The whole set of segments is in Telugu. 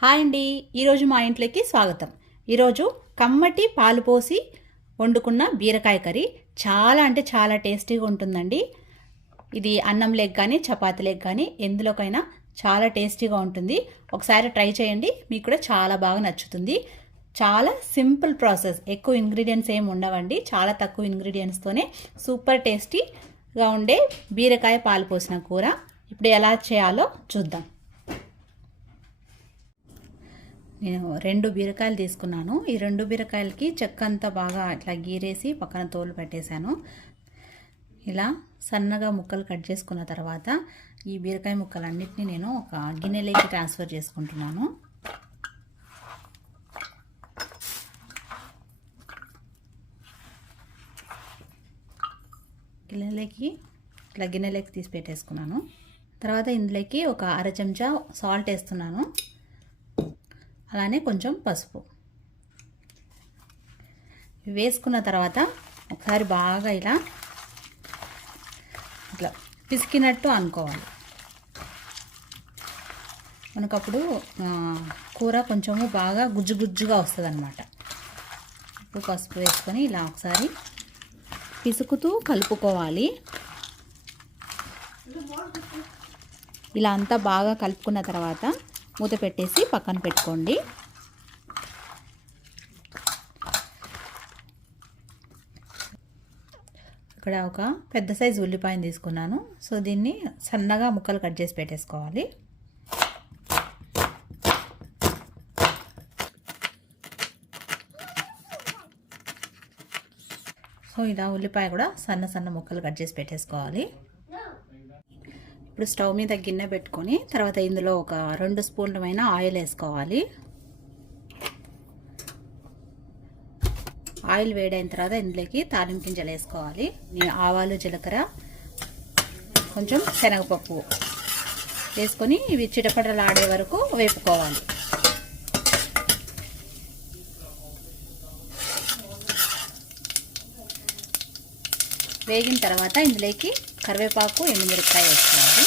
హాయ్ అండి, ఈరోజు మా ఇంట్లోకి స్వాగతం. ఈరోజు కమ్మటి పాలు పోసి వండుకున్న బీరకాయ కర్రీ చాలా అంటే చాలా టేస్టీగా ఉంటుందండి. ఇది అన్నం లేక కానీ చపాతీ లేక కానీ ఎందులోకైనా చాలా టేస్టీగా ఉంటుంది. ఒకసారి ట్రై చేయండి, మీకు కూడా చాలా బాగా నచ్చుతుంది. చాలా సింపుల్ ప్రాసెస్, ఎక్కువ ఇంగ్రీడియంట్స్ ఏమి ఉండవండి. చాలా తక్కువ ఇంగ్రీడియంట్స్తోనే సూపర్ టేస్టీగా ఉండే బీరకాయ పాలు పోసిన కూర ఇప్పుడు ఎలా చేయాలో చూద్దాం. నేను 2 బీరకాయలు తీసుకున్నాను. ఈ 2 బీరకాయలకి చెక్క అంతా బాగా ఇట్లా గీరేసి పక్కన తోలు పెట్టేశాను. ఇలా సన్నగా ముక్కలు కట్ చేసుకున్న తర్వాత ఈ బీరకాయ ముక్కలన్నిటినీ నేను ఒక గిన్నెలోకి ట్రాన్స్ఫర్ చేసుకుంటున్నాను. గిన్నెలోకి తీసి పెట్టేసుకున్నాను. తర్వాత ఇందులోకి ఒక అర చెంచా సాల్ట్ వేస్తున్నాను. అలానే కొంచెం పసుపు వేసుకున్న తర్వాత ఒకసారి బాగా ఇట్లా పిసికినట్టు అనుకోవాలి. మనకప్పుడు కూర కొంచెము బాగా గుజ్జు గుజ్జుగా వస్తుంది అన్నమాట. ఇప్పుడు పసుపు వేసుకొని ఇలా ఒకసారి పిసుకుతూ కలుపుకోవాలి. ఇలా అంతా బాగా కలుపుకున్న తర్వాత మూత పెట్టేసి పక్కన పెట్టుకోండి. ఇక్కడ ఒక పెద్ద సైజు ఉల్లిపాయను తీసుకున్నాను. సో దీన్ని సన్నగా ముక్కలు కట్ చేసి పెట్టేసుకోవాలి. సో ఇలా ఉల్లిపాయ కూడా సన్న సన్న ముక్కలు కట్ చేసి పెట్టేసుకోవాలి. ఇప్పుడు స్టవ్ మీద గిన్నె పెట్టుకొని తర్వాత ఇందులో ఒక 2 స్పూన్లమైన ఆయిల్ వేసుకోవాలి. ఆయిల్ వేడైన తర్వాత ఇందులోకి తాలింపు గింజలు వేసుకోవాలి. ఆవాలు, జీలకర్ర, కొంచెం శనగపప్పు వేసుకొని ఇవి చిటపటలాడే వరకు వేపుకోవాలి. వేగిన తర్వాత ఇందులోకి కరివేపాకు, ఎండుమిరపకాయ వేసుకోవాలి.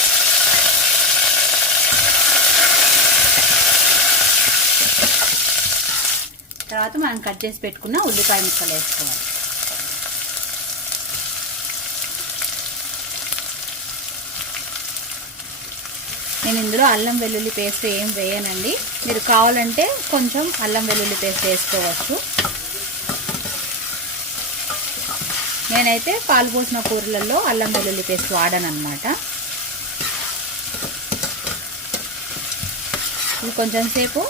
తర్వాత మనం కట్ చేసి పెట్టుకున్న ఉల్లిపాయ ముక్కలు వేసుకోవాలి. నేను ఇందులో అల్లం వెల్లుల్లి పేస్ట్ ఏం వేయనండి. మీరు కావాలంటే కొంచెం అల్లం వెల్లుల్లి పేస్ట్ వేసుకోవచ్చు. నేనైతే పాలు పోసిన కూరలలో అల్లం వెల్లుల్లి పేస్ట్ వాడాను అన్నమాట. ఇది కొంచెం సేపు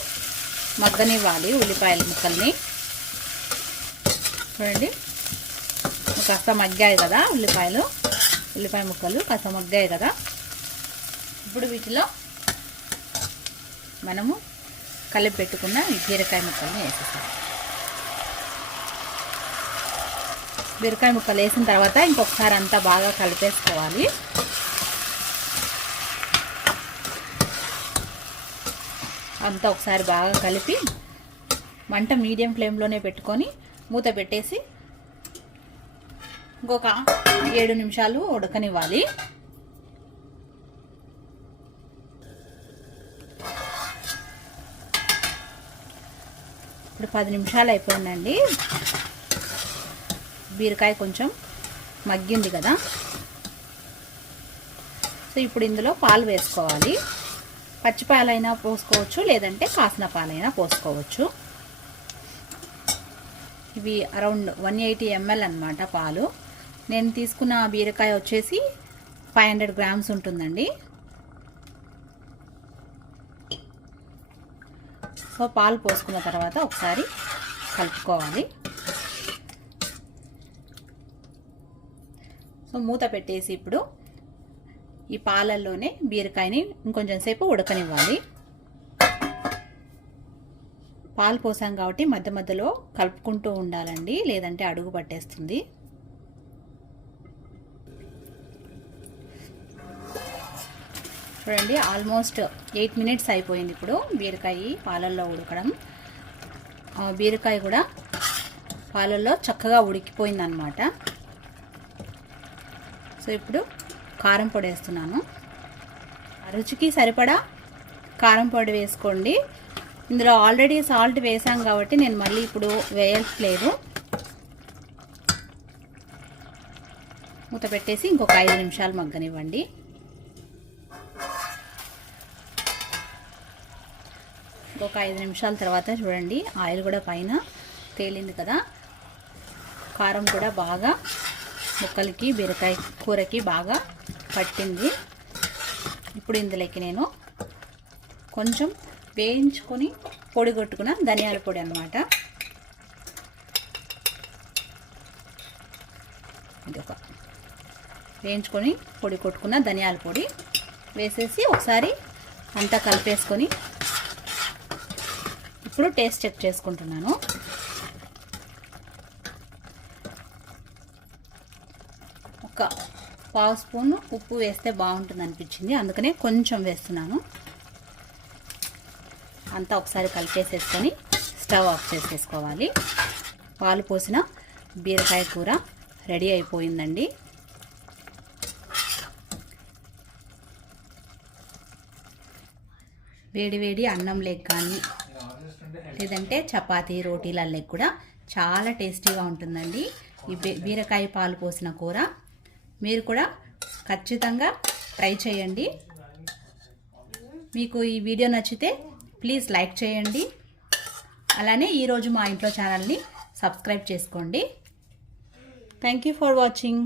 మగ్గనివ్వాలి ఉల్లిపాయల ముక్కల్ని. చూడండి, కాస్త మగ్గాయి కదా ఉల్లిపాయ ముక్కలు కాస్త మగ్గాయి కదా. ఇప్పుడు వీటిలో మనము కలిపి పెట్టుకున్న ఈ బీరకాయ ముక్కల్ని వేసేసాం. బీరకాయ ముక్కలు వేసిన తర్వాత ఇంకొకసారి అంతా బాగా కలిపేసుకోవాలి. అంతా ఒకసారి బాగా కలిపి మంట మీడియం ఫ్లేమ్లోనే పెట్టుకొని మూత పెట్టేసి ఇంకొక 7 నిమిషాలు ఉడకనివ్వాలి. ఇప్పుడు 10 నిమిషాలు అయిపోయిందండి. బీరకాయ కొంచెం మగ్గింది కదా. సో ఇప్పుడు ఇందులో పాలు వేసుకోవాలి. పచ్చి పాలైనా పోసుకోవచ్చు, లేదంటే కాసిన పాలైనా పోసుకోవచ్చు. ఇవి అరౌండ్ 180 ml అన్నమాట పాలు. నేను తీసుకున్న బీరకాయ వచ్చేసి 500 grams ఉంటుందండి. సో పాలు పోసుకున్న తర్వాత ఒకసారి కలుపుకోవాలి. సో మూత పెట్టేసి ఇప్పుడు ఈ పాలల్లోనే బీరకాయని ఇంకొంచెం సేపు ఉడకనివ్వాలి. పాలు పోసాం కాబట్టి మధ్య మధ్యలో కలుపుకుంటూ ఉండాలండి, లేదంటే అడుగు పట్టేస్తుంది. చూడండి, ఆల్మోస్ట్ 8 minutes అయిపోయింది. ఇప్పుడు బీరకాయ పాలల్లో ఉడకడం. బీరకాయ కూడా పాలల్లో చక్కగా ఉడికిపోయింది అన్నమాట. సో ఇప్పుడు కారం పొడి వేస్తున్నాను. రుచికి సరిపడా కారం పొడి వేసుకోండి. ఇందులో ఆల్రెడీ సాల్ట్ వేసాం కాబట్టి నేను మళ్ళీ ఇప్పుడు వేయట్లేదు. మూత పెట్టేసి ఇంకొక 5 నిమిషాలు మగ్గనివ్వండి. ఇంకొక 5 నిమిషాల తర్వాత చూడండి ఆయిల్ కూడా పైన తేలింది కదా. కారం కూడా బాగా ముక్కలకి బీరకాయ కూరకి బాగా పట్టింది. ఇప్పుడు ఇందులోకి నేను కొంచెం వేయించుకొని పొడి కొట్టుకున్న ధనియాల పొడి అన్నమాట. ఇదొక వేయించుకొని పొడి కొట్టుకున్న ధనియాల పొడి వేసేసి ఒకసారి అంతా కలిపేసుకొని ఇప్పుడు టేస్ట్ చెక్ చేసుకుంటున్నాను. ఒక 1/2 స్పూన్ ఉప్పు వేస్తే బాగుంటుంది అనిపించింది, అందుకనే కొంచెం వేస్తున్నాను. అంతా ఒకసారి కలిపేసేసుకొని స్టవ్ ఆఫ్ చేసేసుకోవాలి. పాలు పోసిన బీరకాయ కూర రెడీ అయిపోయిందండి. వేడి వేడి అన్నం లెగ్ కానీ లేదంటే చపాతీ రోటీల లెగ్ కూడా చాలా టేస్టీగా ఉంటుందండి ఈ బీరకాయ పాలు పోసిన కూర. మీరు కూడా ఖచ్చితంగా ట్రై చేయండి. మీకు ఈ వీడియో నచ్చితే ప్లీజ్ లైక్ చేయండి. అలానే ఈరోజు మా ఇంట్లో ఛానల్ని సబ్స్క్రైబ్ చేసుకోండి. Thank you for watching.